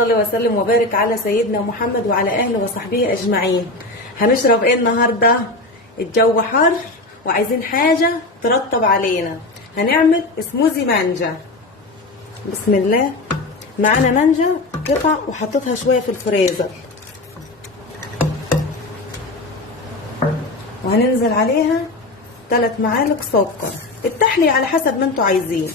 صلى وسلم وبارك على سيدنا محمد وعلى اهله وصحبه اجمعين. هنشرب ايه النهارده؟ الجو حر وعايزين حاجه ترطب علينا. هنعمل سموزي مانجا. بسم الله. معانا مانجا قطع وحطيتها شويه في الفريزر، وهننزل عليها 3 معالق سكر، التحلية على حسب ما انتوا عايزين.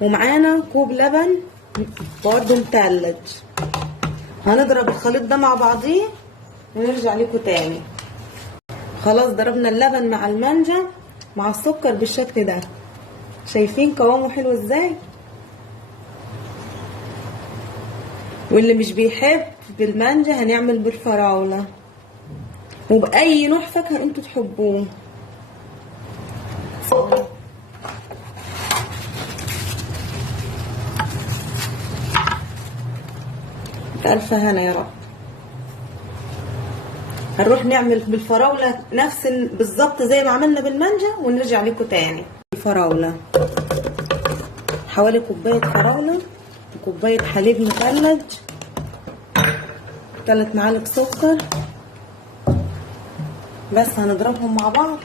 ومعانا كوب لبن برضه متلج. هنضرب الخليط ده مع بعضيه ونرجع لكم تاني. خلاص ضربنا اللبن مع المانجا مع السكر بالشكل ده. شايفين قوامه حلو ازاي؟ واللي مش بيحب بالمانجا هنعمل بالفراولة وبأي نوع فاكهة انتوا تحبوه. ألف هنا يا رب. هنروح نعمل بالفراولة نفس بالظبط زي ما عملنا بالمانجا ونرجع لكم تاني. الفراولة حوالي كوباية فراولة وكوباية حليب مثلج، 3 معالق سكر بس. هنضربهم مع بعض.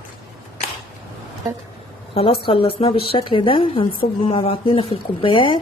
خلاص خلصناه بالشكل ده. هنصبه مع بعضنا في الكوبايات.